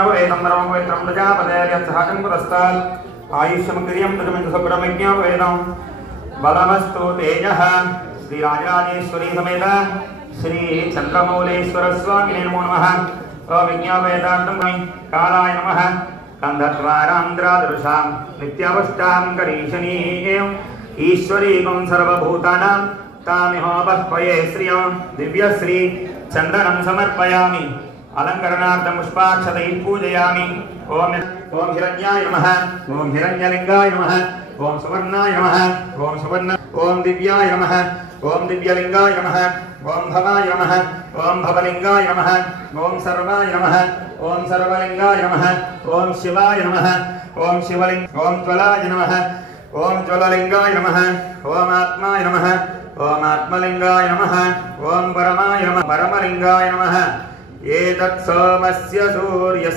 वेदं नरमपवित्रं प्रजापतेर्यत्सहकं पुरस्तात् आयुष्यमग्रियं प्रजमिन्दुसुब्रह्मण्यवेदं बलमस्तु तेजः श्रीराजराजेश्वरी समेत श्री चन्द्रमौलेश्वरस्वामिने नमो नमः। विज्ञापयतार्थं कालाय नमः। गन्धद्वारान्द्रादृशां नित्यावष्टां करीशनीं ईश्वरीकं सर्वभूतानां तामिहोपह्वये श्रियं दिव्यश्री चन्दनं समर्पयामि। अलंकरणार्थं पुष्पाक्षतैः पूजयामि। ओम हिरण्याय नमः। ओम हिरण्यलिंगाय नमः। ओम सुवर्णाय नमः। ओम सुवर्ण ओम दिव्याय नमः। ओम दिव्यलिंगाय नमः। ओम भवाय नमः। ओम भवलिंगाय नमः। ओम सर्वाय नमः। ओम सर्वलिंगाय नमः। ओम शिवाय नमः। ओम शिवलिंग ओम ज्वलाय नमः। ओम ज्वललिंगाय नमः। ओम आत्माय नमः। ओम आत्मलिंगाय नमः। ओम परमाय नमः। परमलिंगाय नमः। एतत् सोमस्य सूर्यस्य